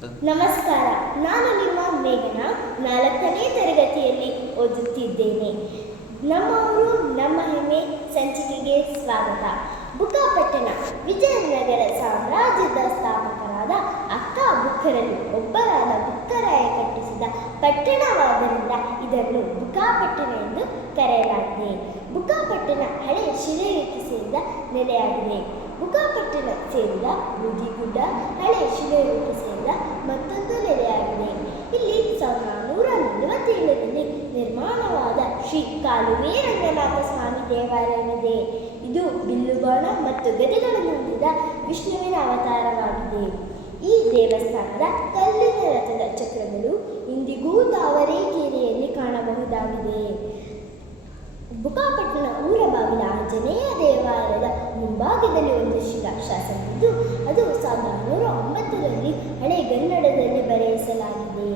ನಮಸ್ಕಾರ, ನಾನು ನಿಮ್ಮ ಮೇಘನ ನಾಲ್ಕನೇ ತರಗತಿಯಲ್ಲಿ ಓದುತ್ತಿದ್ದೇನೆ. ನಮ್ಮ ಊರು, ನಮ್ಮ ಹೆಮ್ಮೆ, ಸಂಚಿಕೆಗೆ ಸ್ವಾಗತ. ಬುಕ್ಕಾಪಟ್ಟಣ ವಿಜಯನಗರ ಸಾಮ್ರಾಜ್ಯದ ಸ್ಥಾಪಕರಾದ ಅಕ್ಕ ಬುಕ್ಕರಲ್ಲಿ ಒಬ್ಬರಾದ ಬುಕ್ಕರಾಯ ಕಟ್ಟಿಸಿದ ಪಟ್ಟಣವಾದ್ದರಿಂದ ಇದನ್ನು ಬುಕ್ಕಾಪಟ್ಟಣ ಎಂದು ಕರೆಯಲಾಗಿದೆ. ಬುಕ್ಕಾಪಟ್ಟಣ ಹಳೆ ಶಿಲೆಯುಗಕ್ಕೆ ಸೇರಿದ ನೆಲೆಯಾಗಿದೆ. ಬುಕ್ಕಾಪಟ್ಟಣ ಸೇರಿದ ಬೂದಿಗುಡ್ಡ, ಹಳೆ ಶಿಲೆಯುಗಕ್ಕೆ ಸೇರಿದ ಮತ್ತೊಂದು ನೆಲೆಯಾಗಿದೆ. ಇಲ್ಲಿ ಸಾವಿರದ ನಾನ್ನೂರ ನಲವತ್ತೇಳರಲ್ಲಿ ನಿರ್ಮಾಣವಾದ ಶ್ರೀ ಕಾಲುವೆ ರಂಗನಾಥ ಸ್ವಾಮಿ ದೇವಾಲಯವಿದೆ. ಇದು ಬಿಲ್ಲುಬಾಣ ಮತ್ತು ಗದೆಗಳನ್ನು ಹೊಂದಿದ ವಿಷ್ಣುವಿನ ಅವತಾರವಾಗಿದೆ. ಈ ದೇವಸ್ಥಾನದ ಕಲ್ಲಿನ ರಥದ ಚಕ್ರಗಳು ಇಂದಿಗೂ ತಾವರೆಕೆರೆಯಲ್ಲಿ ಕಾಣಬಹುದಾಗಿದೆ. ಬುಕಾಪಟ್ಟಣ ಊರ ಬಾಗಿಲ ಆಂಜನೇಯ ದೇವಾಲಯದ ಮುಂಭಾಗದಲ್ಲಿ ಒಂದು ಶಿಲಾಶಾಸನವಿದ್ದು, ಅದು ಸಾವಿರದ ಹಳೆಗನ್ನಡದಲ್ಲಿ ಬರೆಯಿಸಲಾಗಿದೆ.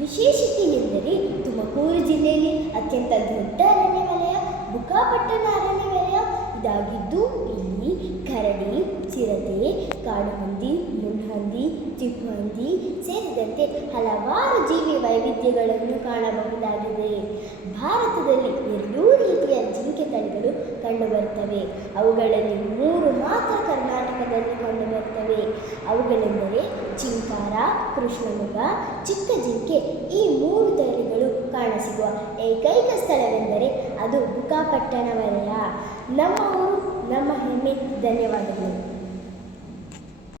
ವಿಶೇಷತೆ ಎಂದರೆ ತುಮಕೂರು ಜಿಲ್ಲೆಯಲ್ಲಿ ಅತ್ಯಂತ ದೊಡ್ಡ ಅರಣ್ಯ ಬುಕ್ಕಾಪಟ್ಟಣ ಅರಣ್ಯ ವಲಯ. ಇದಾಗಿದ್ದು ಇಲ್ಲಿ ಕರಡಿ, ಚಿರತೆ ಕಾಡುಹಂದಿ ಮುಳ್ಹಂದಿ ಚಿಪ್ಪುಹಂದಿ ಸೇರಿದಂತೆ ಹಲವಾರು ಜೀವಿ ವೈವಿಧ್ಯಗಳನ್ನು ಕಾಣಬಹುದಾಗಿದೆ. ಭಾರತದಲ್ಲಿ ತಳಿಗಳು ಕಂಡುಬರುತ್ತವೆ ಅವುಗಳಲ್ಲಿ ಮೂರು ಮಾತ್ರ ಕರ್ನಾಟಕದಲ್ಲಿ ಕಂಡುಬರುತ್ತವೆ ಅವುಗಳೆಂದರೆ ಚಿಂಕಾರ ಕೃಷ್ಣಮುಗ ಚಿಕ್ಕ ಜಿಂಕೆ ಈ ಮೂರು ತಳಿಗಳು ಕಾಣಸಿಗುವ ಏಕೈಕ ಸ್ಥಳವೆಂದರೆ ಅದು ಬುಕಾಪಟ್ಟಣ ವಲಯ ನಮ್ಮ ಊರು, ನಮ್ಮ ಹೆಮ್ಮೆ. ಧನ್ಯವಾದಗಳು.